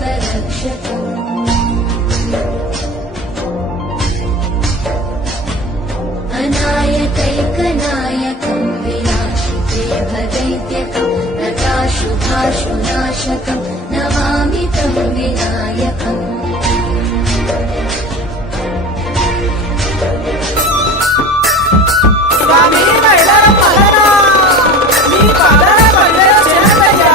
लोकरक्षकम् अनायकैकनायकम् विनाशिते भदैत्यकम् नटाशुभाशुनाशकम् नमामि तं विनायकम् स्वामी मैलारम मलना नी पादरा बल्लेर చెనకయ్యా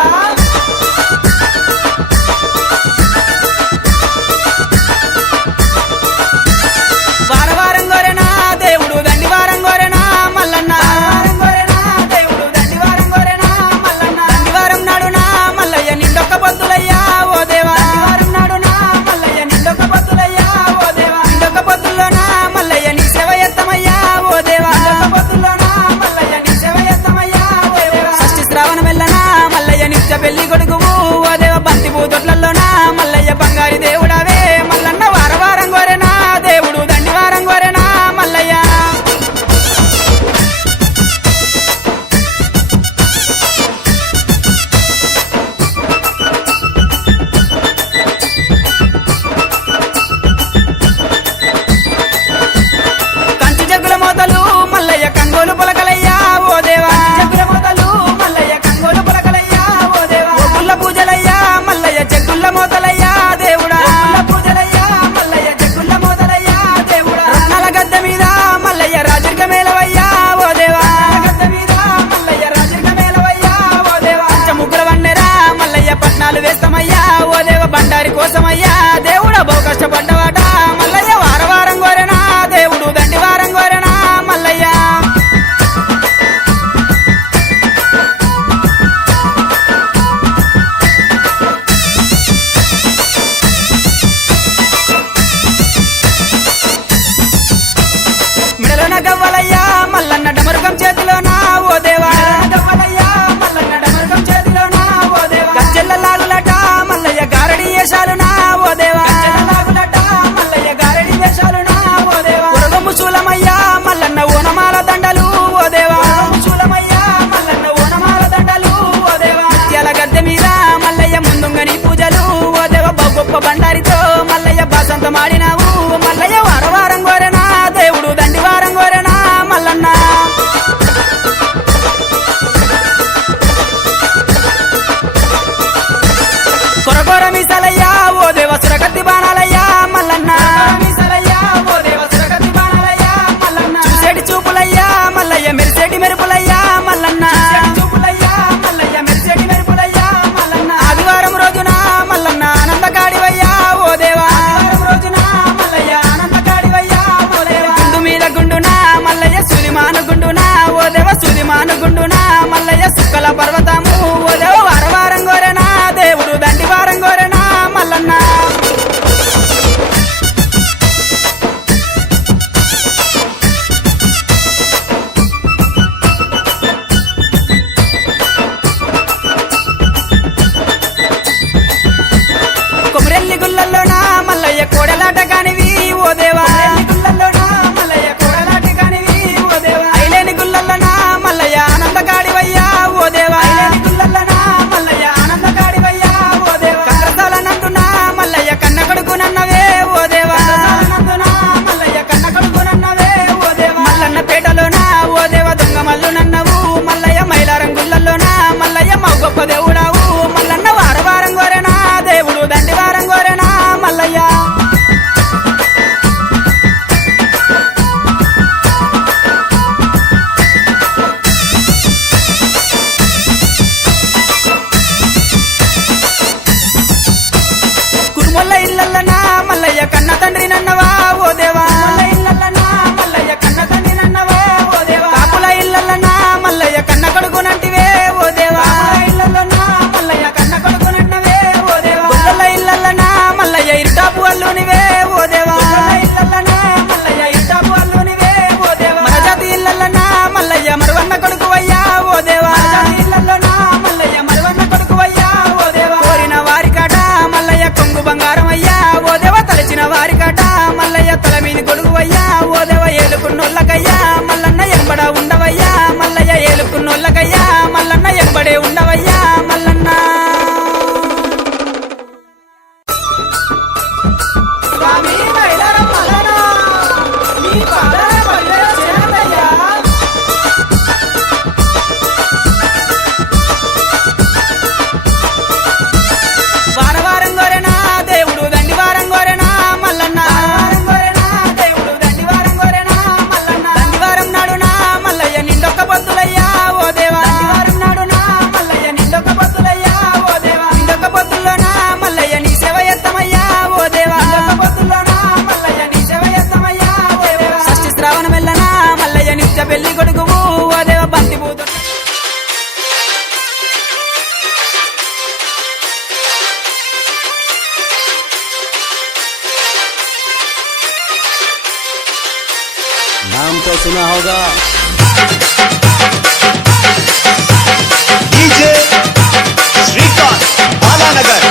వారవారం గోరెనా దేవుడు దండివారం గోరెనా మల్లన్న వారవారం గోరెనా దేవుడు దండివారం గోరెనా మల్లన్న దండివారం నాడునా మల్లయ్య నిండొక్క పొద్దులయ్యా ఓ దేవా దండివారం నాడునా మల్లయ్య నిండొక్క పొద్దులయ్యా ఓ దేవా నిండొక్క పొద్దుల్లోనా మల్లయ్య నీ సేవ ఎత్తమయ్యా ఓ దేవా నిండొక్క పొద్దుల్లోనా మల్లయ్య నీ సేవ ఎత్తమయ్యా ఓ దేవా షష్ఠి శ్రావణ మెల్లనా మల్లయ్య నిత్య పెళ్లి కొడుకువు ఓ దేవ బంతి పూతొట్లలోనా మల్లయ్య బంగారి దేవుడవే మల్లన్న వారవారం గోరెనా దేవుడు దండివారం గోరెనా మల్లయ్య కంచి జగ్గుల మోతలు మల్లయ్య కంగోలు పొలకలయ్యా ఓ దేవా జగ్గుల మోతలు మల్లయ్య కంగోలు పొలకలయ్యా ఓ దేవా ఒగ్గుల పూజలయ్యా మల్లయ్య జగ్గుల మోతలయ్యా దేవుడా ఒగ్గుల పూజలయ్యా మల్లయ్య జగ్గుల మోతలయ్యా దేవుడా రత్నాల గద్దె మీద మల్లయ్య రాజరిక మేలవయ్యా ఓ దేవా గద్దె మీద మల్లయ్య రాజరిక మేలవయ్యా ఓ దేవా ముగ్గుల వన్నెరా మల్లయ్య పట్నాలు వేస్తామయ్యా ఓ దేవ బండారి కోసమయ్యా దేవుడా బహు కష్టపడ్డవాట మల్లయ్య వారవారం గోరెనా దేవుడు దండివారం గోరెనా మల్లయ్య మిడలోన గవ్వలయ్యా మల్లన్న డమరుకం చేతిలోనా ఓ దేవా గవ్వలయ్యా మల్లన్న డమరుకం చేతిలోనా ఓ దేవా గజ్జెల్ల లాగులట మల్లయ్య గారడి వేషాలునా ఓ దేవా గజ్జెల్ల లాగులట మల్లయ్య గారడి వేషాలునా ఓ దేవా ఉరగము చూలమయ్యా మల్లన్న ఓనమాల దండలు ఓ దేవా ఉరగము చూలమయ్యా మల్లన్న ఓనమాల దండలు ఓ దేవా ముత్యాల గద్దె మీద మల్లయ్య ముందుంగని పూజలు ఓ దేవ గొప్ప బండారితో మల్లయ్య బాసంత మాడినావు మల్లయ్య వారవారం గోరెనా దేవుడు దండివారం గోరెనా మల్లన్న కొరకొర మీసలయ్యా ఓ దేవ సురగతి బాణాలయ్యా మల్లన్న మీసలయ్యా ఓ దేవ సురగతి బాణాలయ్యా మల్లన్న చూసేటి చూపులయ్యా మల్లయ్య మెరిసేటి మెరుపులయ్యా మల్లన్న చూపులయ్యా మల్లయ్య మెరిసేటి మెరుపులయ్యా మల్లన్న ఆదివారం రోజున మల్లన్న ఆనందకాడివయ్యా ఓ దేవా ఆదివారం రోజున మల్లయ్య ఆనందకాడివయ్యా ఓ దేవా గుండు మీద గుండునా మల్లయ్య సులిమాను గుండునా ఓ దేవ సులిమాను గుండునా మల్లయ్య సుక్కల పర్వతము ఓ దేవ వారవారం గోరెనా దేవుడు దండివారం గోరెనా మల్లన్న కొమరెల్లి గుల్లల్లోనా మల్లయ్య కోడలాట కానివి ఓ దేవా గుల్లల్లోనా మల్లయ్య కోడలాట కానివి ఓ దేవా ఐలేని గుల్లల్లోనా మల్లయ్య ఆనందకాడివయ్యా ఓ దేవా ఐలేని గుల్లల్లోనా మల్లయ్య ఆనందకాడివయ్యా ఓ దేవా కంకరసాల నందునా మల్లయ్య కన్న కొడుకునన్నవే ఓ దేవా నందునా మల్లయ్య కన్న కొడుకునన్నవే ఓ దేవా మల్లన్న పేటలోనా ఓ దేవ దొంగ మల్లునన్నవు మల్లయ్య మైలారం గుల్లల్లోనా మల్లయ్య మా గొప్ప దేవుడావు మల్లన్న వారవారం గోరెనా దేవుడు దండివారం గోరెనా మల్లయ్య కురుమొల్ల ఇల్లల్లనా మల్లయ్య కన్న తండ్రి నన్నవా ఓ దేవా ఇల్లల్లనా మల్లయ్య కన్న తండ్రి నన్నవా ఓ దేవా కాపుల ఇల్లల్లనా మల్లయ్య కన్న కొడుకునంటివే ఓ దేవా ఇల్లల్లనా మల్లయ్య కన్న కొడుకునన్నవే ఓ దేవా గొల్లల ఇల్లల్లనా మల్లయ్య ఇరుటాపు అల్లునివే ఓ దేవా ఇల్లల్లనా మల్లయ్య ఇరుటాపు అల్లునివే ఓ దేవా మరజాతి ఇల్లల్లనా మల్లయ్య మరువన్న కొడుకువయ్యా ఓ దేవా ఇల్లల్లనా మల్లయ్య మరువన్న కొడుకువయ్యా ఓ దేవా కోరిన వారికాట మల్లయ్య కొంగు బంగారం అయ్యా ఓ దేవ తలచిన వారికాట మల్లయ్య తల మీది గొడుగువయ్యా ఓ దేవ ఏలుకున్నోళ్ళకయ్యా మల్లన్న ఎంబడ ఉండవయ్యా మల్లయ్య ఏలుకున్నోళ్ళకయ్యా మల్లన్న ఎంబడే ఉండవయ్యా పెళ్లి కొడుకువు ఓ దేవ బంతి పూతో नाम तो सुना होगा डीजे श्रीकांत बालानगर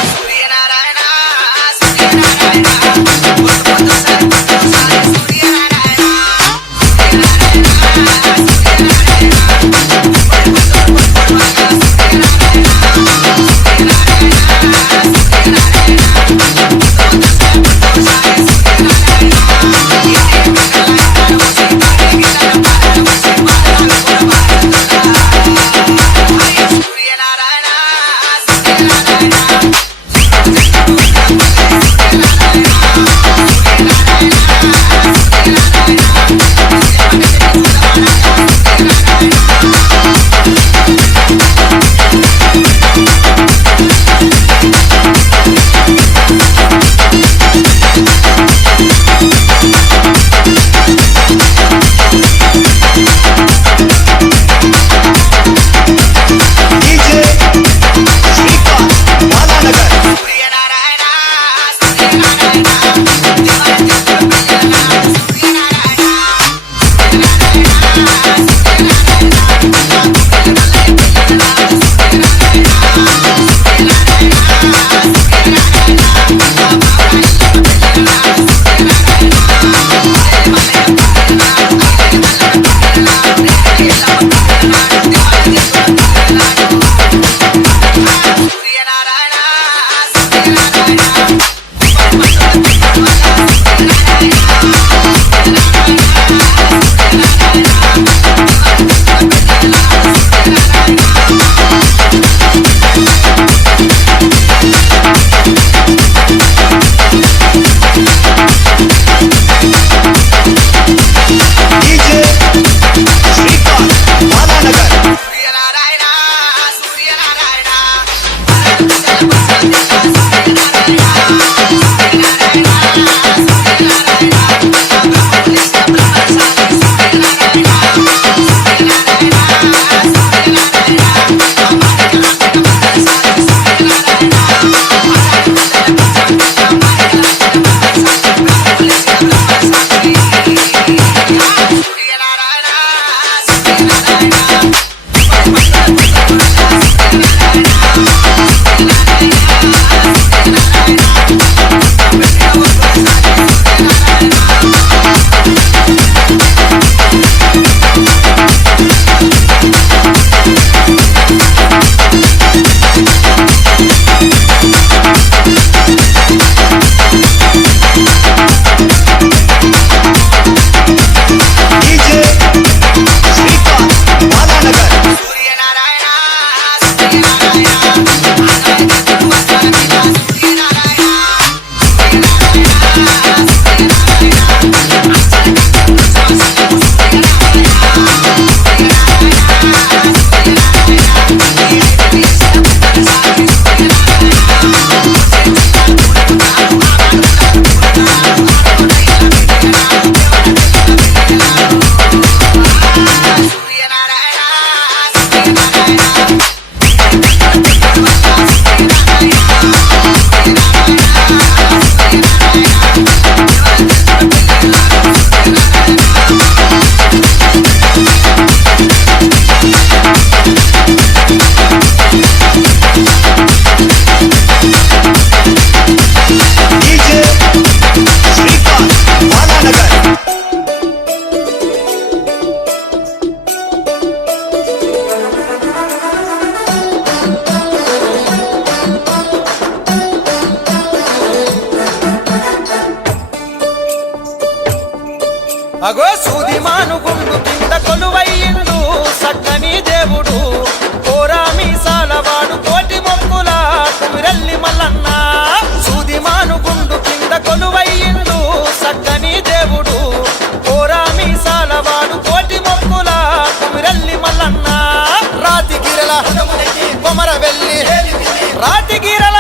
అగో సూదిమాను గుండు కింద కొలువయ్యిండు సక్కని దేవుడు కోరా మీసాలవాడు కోటి మొక్కుల కుమిరెల్లి మల్లన్న సూదిమాను గుండు కింద కొలువయ్యిండు సక్కని దేవుడు కోరా మీసాలవాడు కోటి మొక్కుల కుమిరెల్లి మల్లన్న రాతిగిరల కొమర వెళ్ళి రాతిగిరల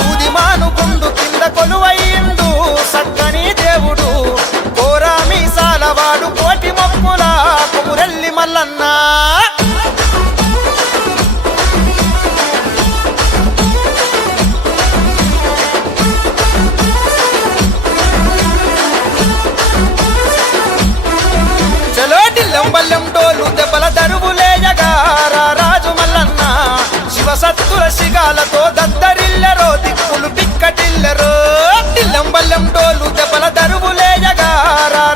సూదిమాను గుండు కింద కొలువయ్యిండు సక్కని దేవుడు కోరా మీసాలవాడు కోటి సిగాలతో దద్దరిల్లరో దిక్కులు పిక్కటిల్లరో టిల్లం బల్లెం డోలు దెబ్బల దరువులేయగా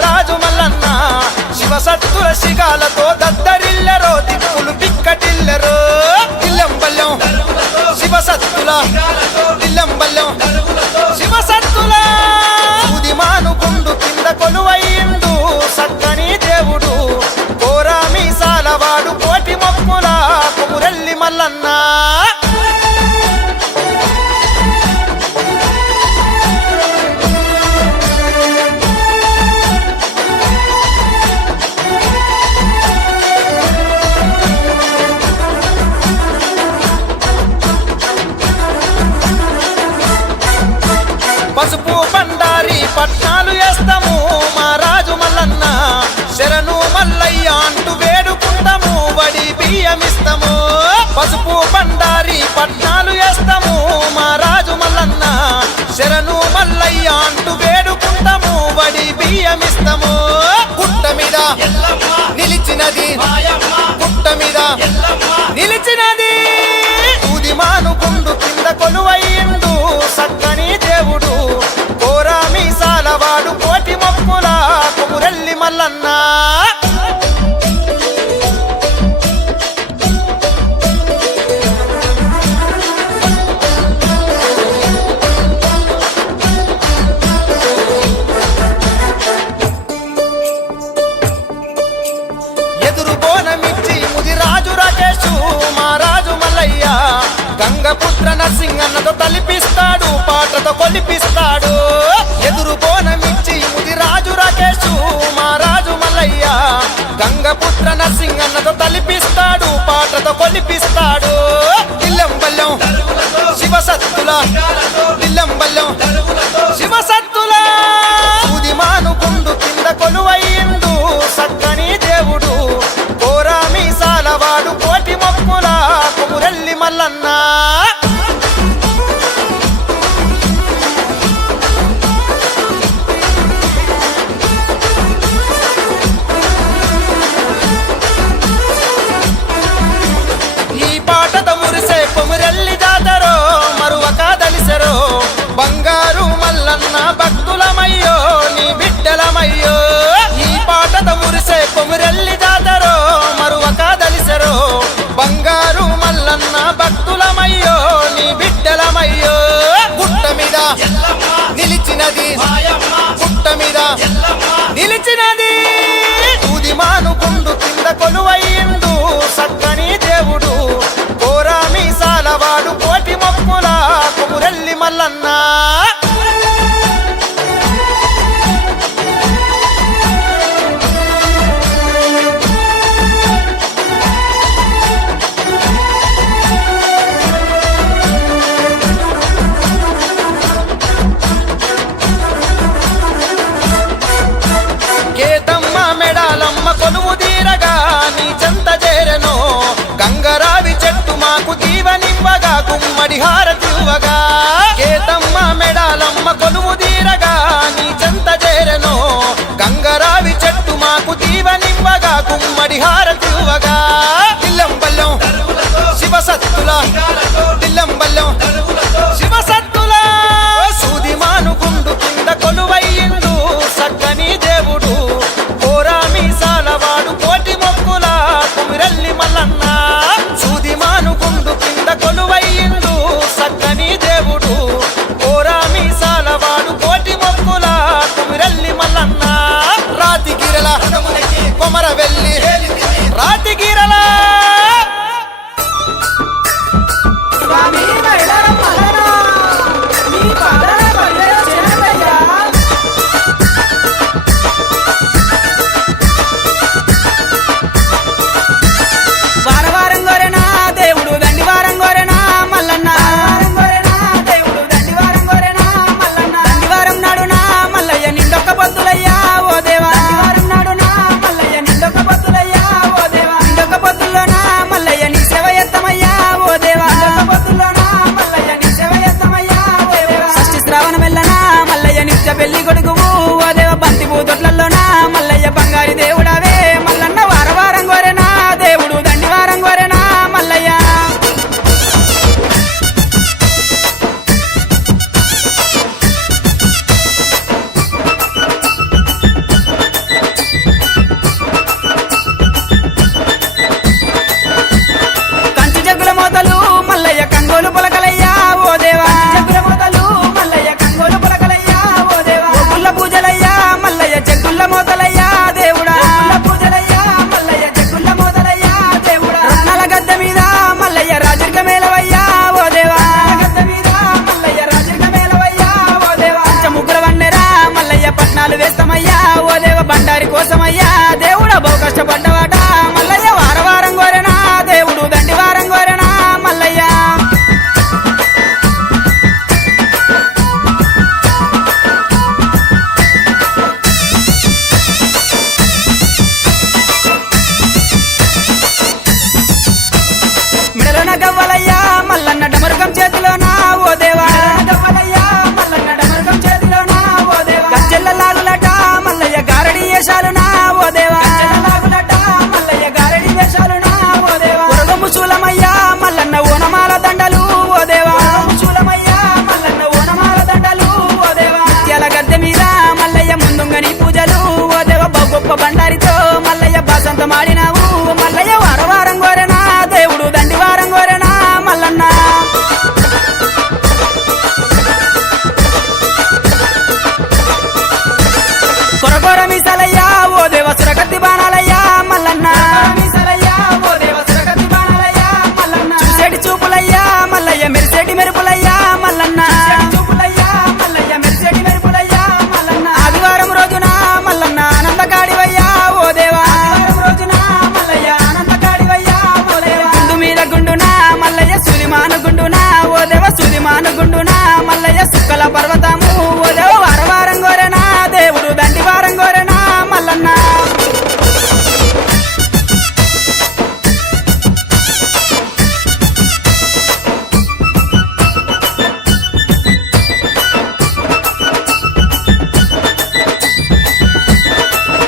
రాజు మల్లన్న శివసత్తుల సిగాలతో దద్దరిల్లరో దిక్కులు పిక్కటిల్లరో టిల్లం బల్లెం శివసత్తుల టిల్లం బల్లెం శివసత్తుల ఉదిమాను గుండు కింద కొలువైండు సక్కని దేవుడు కోరా మీసాలవాడు కోటి మొక్కుల కొమురెల్లి మల్లన్న పసుపు బండారి పట్నాలు వేస్తాము మా రాజు మల్లన్న శరణు మల్లయ్య అంటూ వేడుకుంటాము వడి బియ్యమిస్తాము పసుపు బండారి పట్నాలు వేస్తాము మా రాజు మల్లన్న శరణు మల్లయ్య అంటూ వేడుకుంటాము వడి బియ్యమిస్తాము పుట్ట మీద నిలిచినది పుట్ట మీద నిలిచినది ఉదిమాను గుండు కింద కొలువైండు సక్కని దేవుడు కోరా మీసాలవాడు కోటి మొక్కుల కొమురెల్లి మల్లన్న ఎదురు బోనమిచ్చి ముదిరాజు రాకేశు మా రాజు మల్లయ్య గంగపుత్ర నరసింగన్నతో తలిపిస్తాడు పాటతో కొలిపిస్తాడు ఎదురు బోనమిచ్చి ముదిరాజు రాకేశు మా రాజు మల్లయ్య గంగపుత్ర నరసింగన్నతో తలిపిస్తాడు పాటతో కొలిపిస్తాడు ఇల్లం బల్లం శివసత్తుల ఇల్లం బల్లం శివసత్తుల ఉదిమాను గుండు కింద కొలువైండు సక్కని దేవుడు కోరా మీసాలవాడు కోటి మొక్కుల కొమురెల్లి మల్లన్న ఈ పాటతో మురిసే కొమురెల్లి జాతరో మరువక దలిసెరో బంగారు మల్లన్న భక్తులమయ్యో నీ బిడ్డలమయ్యో ఈ పాటతో మురిసే కొమురెల్లి జాతరో మరువక దలిసెరో బంగారు మల్లన్న భక్తులమయ్యో నీ బిడ్డలమయ్యో పుట్ట మీద నిలిచినది పుట్ట మీద నిలిచినది ఉదిమాను గుండు కింద కొలువైండు సక్కని దేవుడు కోరా మీసాలవాడు కోటి మొక్కుల కొమురెల్లి మల్లన్న కేతమ్మ మెడాలమ్మ కొలువు తీరగా నీ చెంత చేరెను గంగరావి చెట్టు మాకు దీవనివ్వగా గుమ్మడి హారతివ్వగా కేతమ్మ వేషాలునా ఓ దేవా నాగులట మల్లయ్య గారడి వేషాలునా ఓ దేవా ముసూలమయ్యా మల్లన్న ఓనమాల దండలు ఓ దేవా ముసూలమయ్యా మల్లన్న ఓనమాల దండలు ఓ దేవా ముత్యాల గద్దె మీద మల్లయ్య ముందుంగని పూజలు ఓ దేవ గొప్ప బండారితో మల్లయ్య బాసంత మాడినావు మల్లయ్య వారం కోరెనా దేవుడు దండి వారం కోరెనా మల్లన్న కొరకొర మీసలయ్యా ఓ దేవ సురగతి బాణాలయ్యా మల్లన్న మీసలయ్యా ఓ దేవ సురగతి బాణాలయ్యా మల్లన్న చూసేటి చూపులయ్యా మల్లయ్య మెరిసేటి మెరుపులయ్యా మల్లన్న చూపులయ్యా మల్లయ్య మెరిసేటి మెరుపులయ్యా మల్లన్న ఆదివారం రోజున మల్లన్న ఆనందగాడివయ్యా ఓ దేవా ఆదివారం రోజున మల్లయ్య ఆనందగాడివయ్యా ఓ దేవా గుండు మీద గుండునా మల్లయ్య సుదిమాను గుండునా ఓ దేవ సుదిమాను గుండునా మల్లయ్య సుక్కల పర్వతము ఓ దేవ వారం కోరెనా దేవుడు దండి వారం కోరెనా మల్లన్న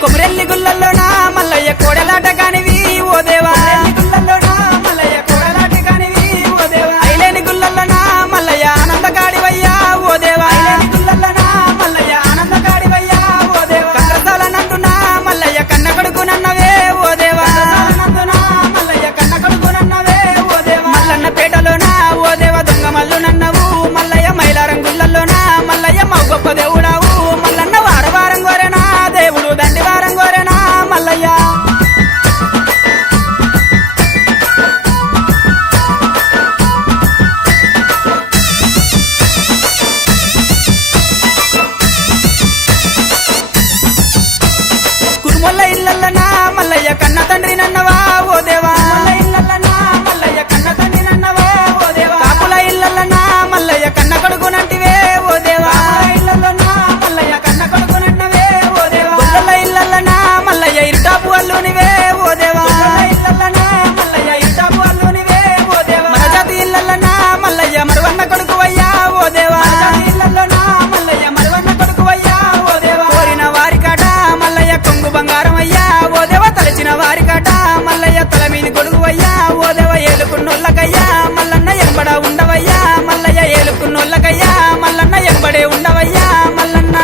కొమరెల్లి గుల్లల్లోనా మల్లయ్య కోడలాట కానివి ఓ దేవా గుల్లల్లోనా మల్లయ్య కోడలాట కానివి ఓ దేవా ఐలేని గుల్లల్లోనా మల్లయ్య ఆనందగాడివయ్యా ఓ దేవా గుల్లల్లోనా మల్లయ్య ఆనందగాడివయ్యా ఓ దేవా కండ్రసాల నందునా మల్లయ్య కన్న కొడుకునన్నవే ఓ దేవా నందునా మల్లయ్య కన్న కొడుకునన్నవే ఓ దేవా మల్లన్న పేటలోనా ఓ దేవ దొంగ మల్లు నన్నవు మల్లయ్య మైలారం గుల్లల్లోనా మల్లయ్య మా గొప్ప దేవుడావు మల్లన్న వారం కోరెనా దేవుడు దండి వారం కోరెనా మల్లయ్య కురుమొల్ల ఇల్లల్లనా మల్లయ్య కన్న తండ్రి నన్నవా ఓ దేవా ఇల్లల్లనా మల్లయ్య కన్న తండ్రి నన్నవా ఓ దేవా కాపుల ఇల్లల్లనా మల్లయ్య కన్న కొడుకునంటివే ఓ దేవా ఇల్లల్లనా మల్లయ్య కన్న కొడుకునన్నవే ఓ దేవా గొల్లల ఇల్లల్లనా మల్లయ్య ఇరుటాపు అల్లునివే ఓ దేవా ఇల్లల్లనా మల్లయ్య ఇరుటాపు అల్లునివే ఓ దేవా మరజాతి ఇల్లల్లనా మల్లయ్య మరువన్న కొడుకువయ్యా ఓ దేవా ఇల్లల్లనా మల్లయ్య మరువన్న కొడుకువయ్యా ఓ దేవా కోరిన వారికాట మల్లయ్య కొంగు బంగారం అయ్యా ఓ దేవ తలచిన వారికాట మల్లయ్య తల మీది గొడుగువయ్యా ఓ దేవ ఏలుకున్నోళ్ళకయ్యా మల్లన్న ఎంబడ ఉండవయ్యా మల్లయ్య ఏలుకున్నోళ్ళకయ్యా మల్లన్న ఎంబడే ఉండవయ్యా మల్లన్న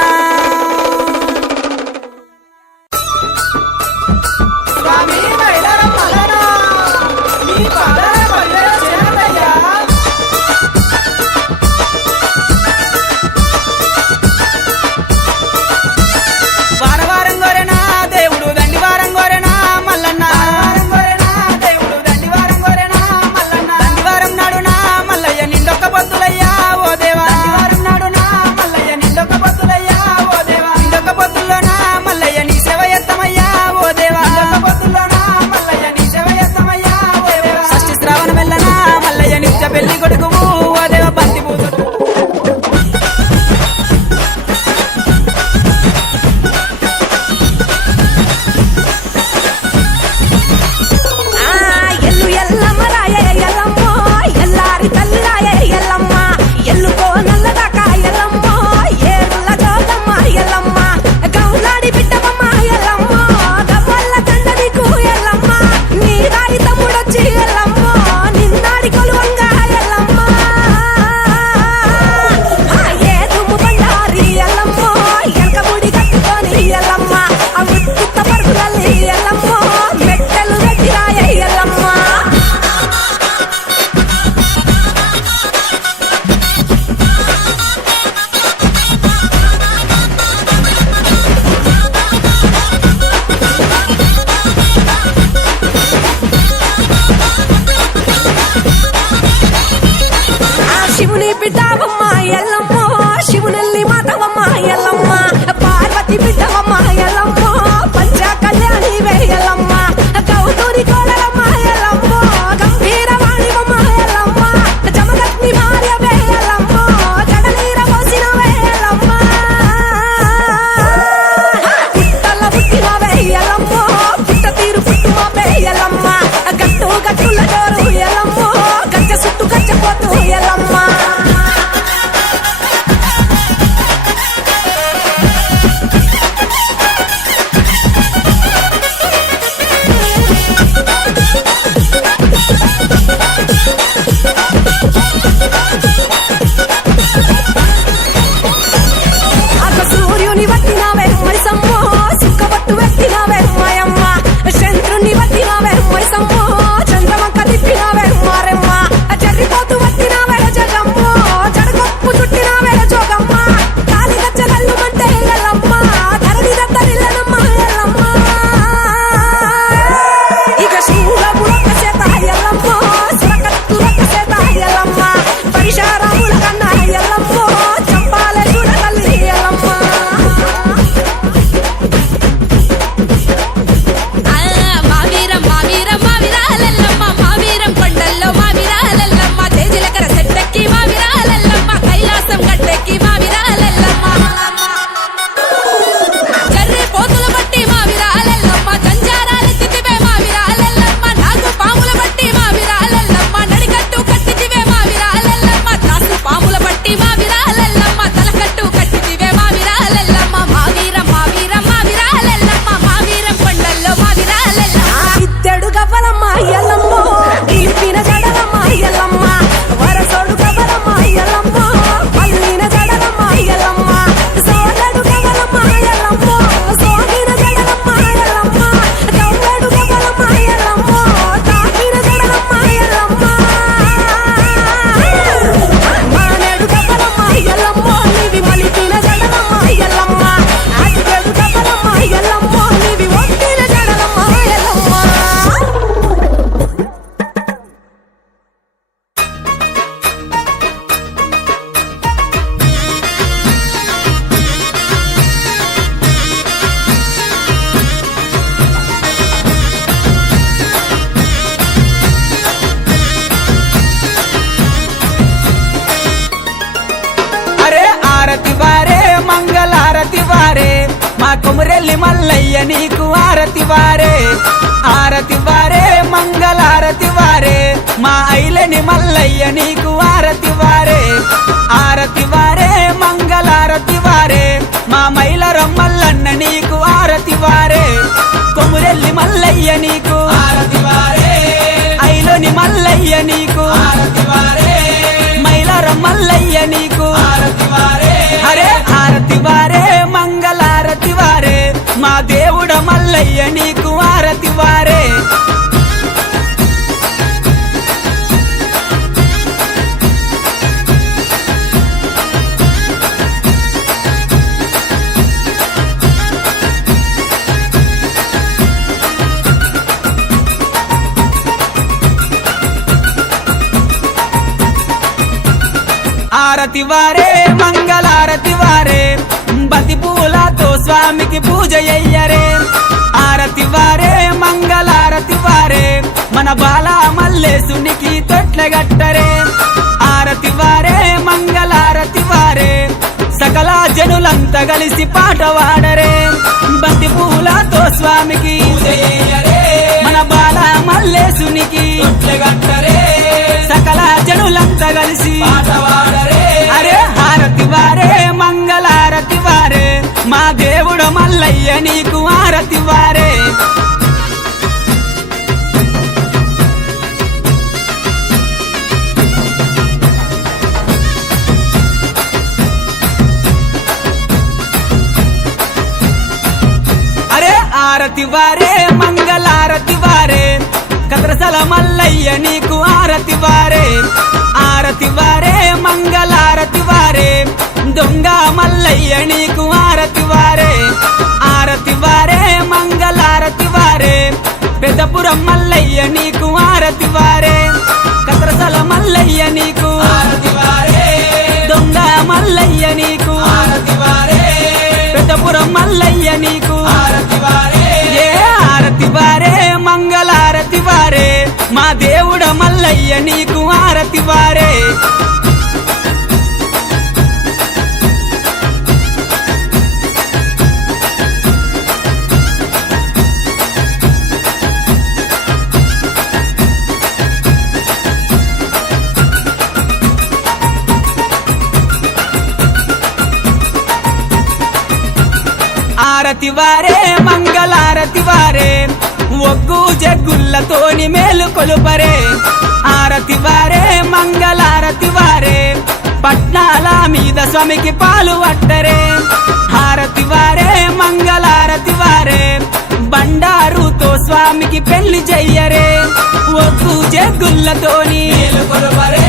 కొమురెల్లి మల్లయ్య నీకు ఆరతి వారే ఆరతి వారే మంగళారతి వారే మా ఐలని మల్లయ్య నీకు ఆరతి వారే ఆరతి వారే మంగళారతి వారే మా మైలరం మల్లన్న నీకు ఆరతి వారే కొమురెల్లి మల్లయ్య నీకు ఆరతి వారే ఐలోని మల్లయ్య నీకు ఆరతి వారే మైలరం మల్లయ్య నీకు ఆరతి వారే అరే ఆరతి వారే మంగళారతి వారే మా దేవుడ మల్లయ్య నీకు ఆరతి వారే ఆరతి వారే మంగళారతి వారే బతి పూలతో స్వామికి పూజ అయ్యరే ఆరతి వారే మంగళారతి వారే మన బాల మల్లేశునికి తొట్లగట్టరే ఆరతి వారే మంగళారతి వారే సకల జనులంతా కలిసి పాట వాడరే బతి పూలతో స్వామికి పూజ అయ్యరే మన బాల మల్లేశునికి తొట్లగట్టరే సకల జనులంతా కలిసి పాట వాడరే అరే హారతి వారే మంగళారతి వారే మా దేవుడ మల్లయ్య నీకు ఆరతి వారే అరే ఆరతి వారే మంగళారతి వారే కద్రసల మల్లయ్య నీకు ఆరతి వారే ఆరతి వారే మంగళారతి వారే దొంగ మల్లయ్య నీకు ఆరతి వారే ఆరతి వారే మంగళారతి వారే పెద్దపురం మల్లయ్య నీకు ఆరతి వారే కద్రసల మల్లయ్య నీకు ఆరతి వారే దొంగ మల్లయ్య నీకు ఆరతి వారే పెద్దపురం మల్లయ్య నీకు ఆరతి వారే ఏ ఆరతి వారే మంగళారతి వారే మా దేవుడ మల్లయ్య నీకు ఆరతి వారే ఆరతి వారే మంగళారతి వారే ఒగ్గు జగ్గుల్లతోని మేలు కొలుపరే ఆరతి వారే మంగళారతి వారే పట్నాల మీద స్వామికి పాలు వట్టరే హారతి వారే మంగళారతి వారే బండారుతో స్వామికి పెళ్లి చెయ్యరే ఒగ్గు జగ్గుల్లతోని మేలు కొలుపరే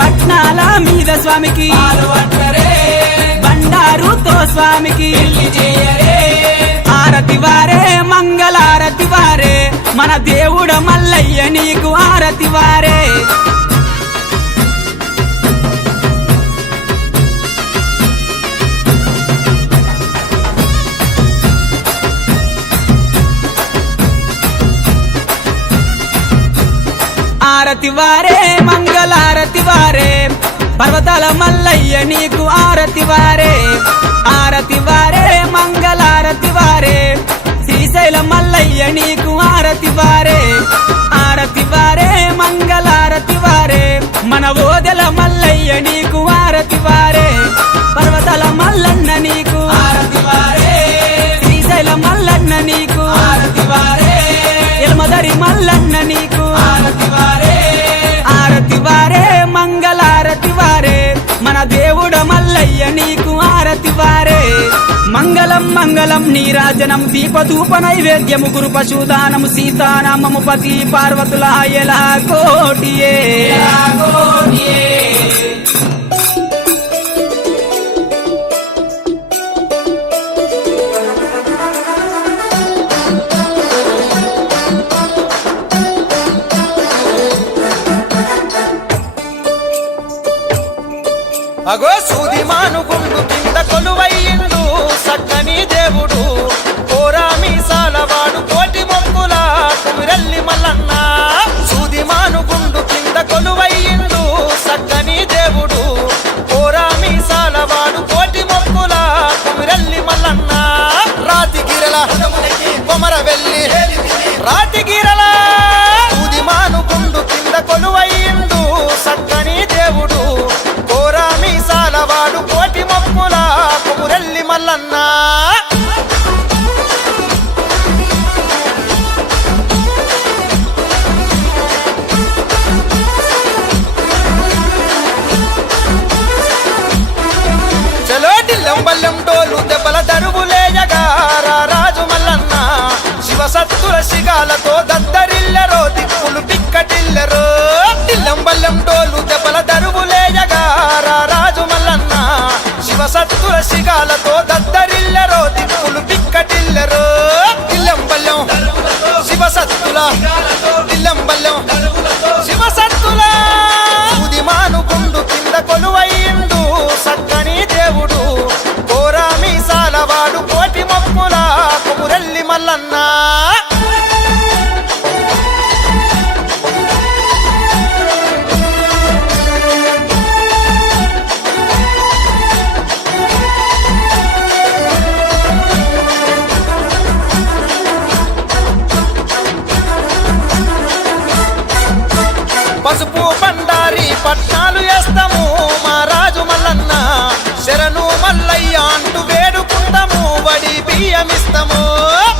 పట్నాల మీద స్వామికి పాలు వట్టరే బండారుతో స్వామికి పెళ్లి చెయ్యరే ఆరతి వారే మంగళారతి వారే మన దేవుడ మల్లయ్య నీకు ఆరతి వారే ఆరతి వారే మంగళారతి వారే పర్వతాల మల్లయ్య నీకు ఆరతి వారే ఆరతి వారే మంగళారతి వారే శ్రీశైల మల్లయ్య నీకు ఆరతి వారే ఆరతి వారే మంగళారతి వారే మన ఓదెల మల్లయ్య నీకు ఆరతి వారే పర్వతాల మల్లన్న నీకు ఆరతి వారే శ్రీశైల మల్లన్న నీకు ఆరతి వారే ఎల్మదరి మల్లన్న నీకు ఆరతి వారే ఆరతి వారే మంగళారతి వారే మన దేవుడ మల్లయ్య నీకు ఆరతి వారే మంగళం మంగళం నీరాజనం దీపధూప నైవేద్యము గురు పశుదానము సీతానామము పతి పార్వతుల ఎలా కోటియే అగో సూది మానుగుండు కింద కొలువయ్యిండు సక్కని దేవుడు కోరా మీసాలవాడు కోటి మొక్కుల కుమిరెల్లి మల్లన్న సూది మానుగుండు కింద కొలువయ్యిండు సక్కని దేవుడు కోరా మీసాలవాడు కోటి మొక్కుల కుమిరెల్లి మల్లన్న రాతి శిఖాలతో దద్దరిల్లరో దిక్కులు పిక్కటిల్లరో టిల్లం బల్లెం డోలు దెబ్బల దరువులేయగా రాజు మల్లన్న శివసత్తుల శిఖాలతో దద్దరిల్లరో దిక్కులు పిక్కటిల్లరో టిల్లం బల్లెం శివసత్తుల టిల్లం బల్లెం శివసత్తుల ఉదిమాను గుండు కింద కొలువయ్యిండు సక్కని దేవుడు కోరా మీసాలవాడు కోటి మొక్కుల కొమురెల్లి మల్లన్న పసుపు బండారి పట్నాలు వేస్తాము మా రాజు మల్లన్న శరణు మల్లయ్య అంటూ వేడుకుంటాము వడి బియ్యమిస్తాము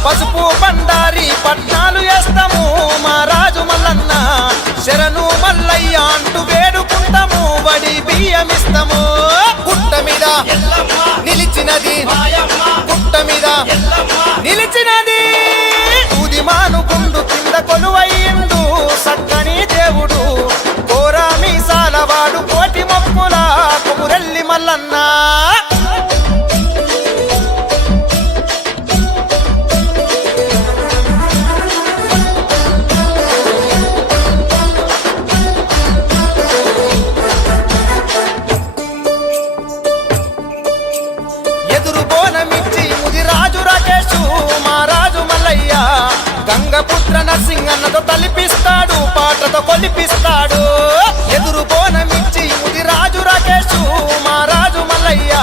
పసుపు బండారి పట్నాలు వేస్తాము మా రాజు మల్లన్న శరణు మల్లయ్య అంటూ వేడుకుంటాము వడి బియ్యమిస్తాము గుట్ట మీద నిలిచినది గుట్ట మీద నిలిచినది ఉదిమాను గుండు కింద కొలువయ్యిండు సక్కని దేవుడు కోరా మీసాలవాడు కోటి మొక్కుల కొమురెల్లి మల్లన్న ఎదురు బోనమిచ్చి ముదిరాజు రాకేశు మా రాజు మల్లయ్య గంగపుత్ర నరసింగన్నతో తలిపిస్తాడు పాటతో కొలిపిస్తాడు ఎదురు బోనమిచ్చి ముదిరాజు రాకేశు మా రాజు మల్లయ్య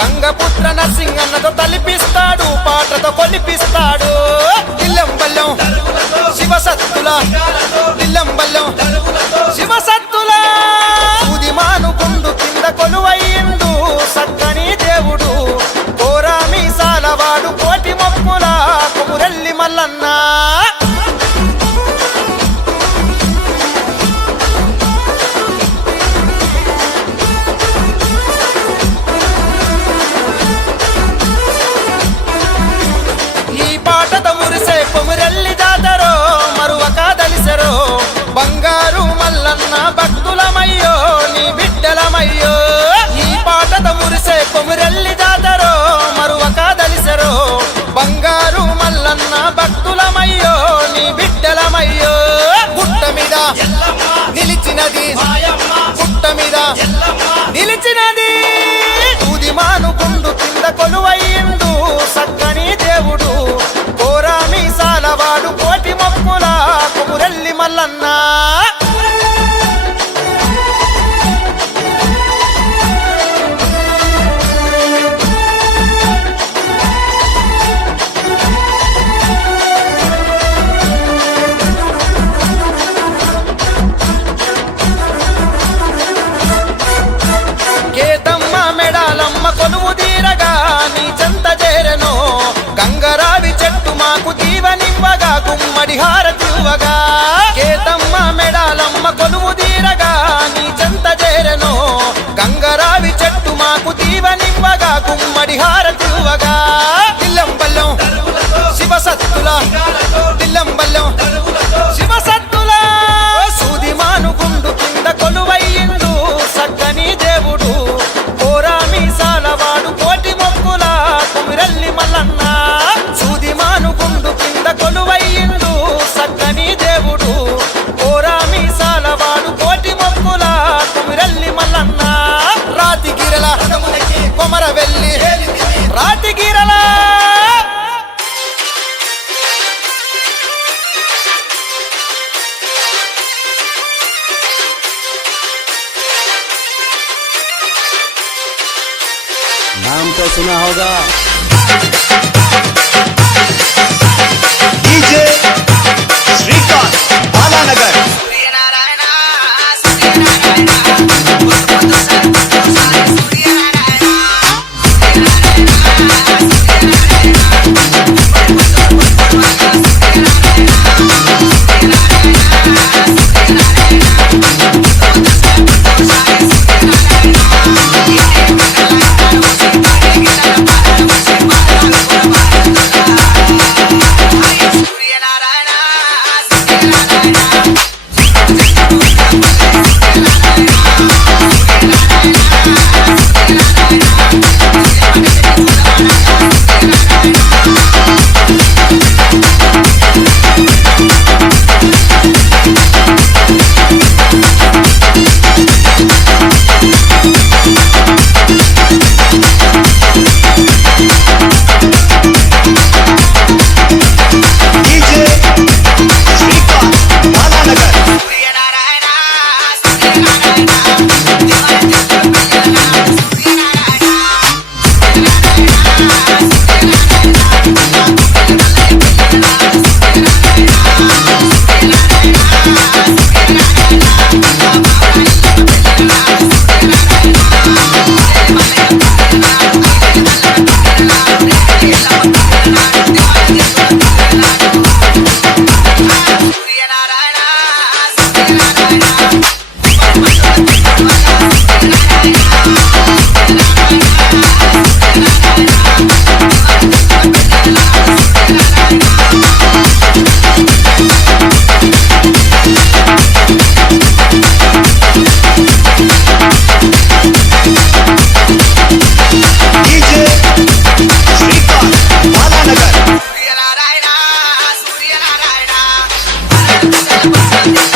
గంగపుత్ర నరసింగన్నతో తలిపిస్తాడు పాటతో కొలిపిస్తాడు టిల్లం బల్లెం శివసత్తుల టిల్లం బల్లెం శివసత్తుల ఉదిమాను గుండు కింద కొలువయ్యిండు సక్కని దేవుడు కోరా మీసాలవాడు కోటి మొక్కుల కొమురెల్లి మల్లన్న ఈ పాటతో మురిసే కొమురెల్లి జాతరో మరువక దలిసెరో బంగారు మల్లన్న భక్తులమయ్యో నీ బిడ్డలమయ్యో ఈ పాటతో మురిసే కొమురెల్లి జాతరో మరువక దలిసెరో బంగారు మల్లన్న భక్తులమయ్యో నీ బిడ్డలమయ్యో గుట్ట మీద నిలిచినది గుట్ట మీద నిలిచినది ఉదిమాను గుండు కింద కొలువయ్యిండు సక్కని దేవుడు కోరా మీసాలవాడు కోటి మొక్కుల కొమురెల్లి మల్లన్న కేతమ్మ మెడాలమ్మ కొలువు తీరగా నీ చెంత చేరెను గంగరావి చెట్టు మాకు జీవనివ్వగా గుమ్మడి హారతివ్వగా కేతమ్మ మెడాలమ్మ కొలువు తీరగా నీ చెంత చేరెను గంగరావి చెట్టు మాకు జీవనివ్వగా గుమ్మడి హారతివ్వగా టిల్లం బల్లెం శివసత్తుల టిల్లం బల్లెం శివసత్తుల సూదిమాను గుండు కింద కొలువయ్యిండు సక్కని దేవుడు కోరా మీసాలవాడు కోటి మొక్కుల కొమురెల్లి మల్లన్న సూదిమాను గుండు కింద కొలువయ్యిండు సక్కని దేవుడు కోరా మీసాలవాడు కోటి మొక్కుల కొమురెల్లి మల్లన్న రాతిగిరల కొమరవెల్లి రాతిగిరల नाम तो सुना होगा डीजे श्रीकांत बालानगर దిక్కు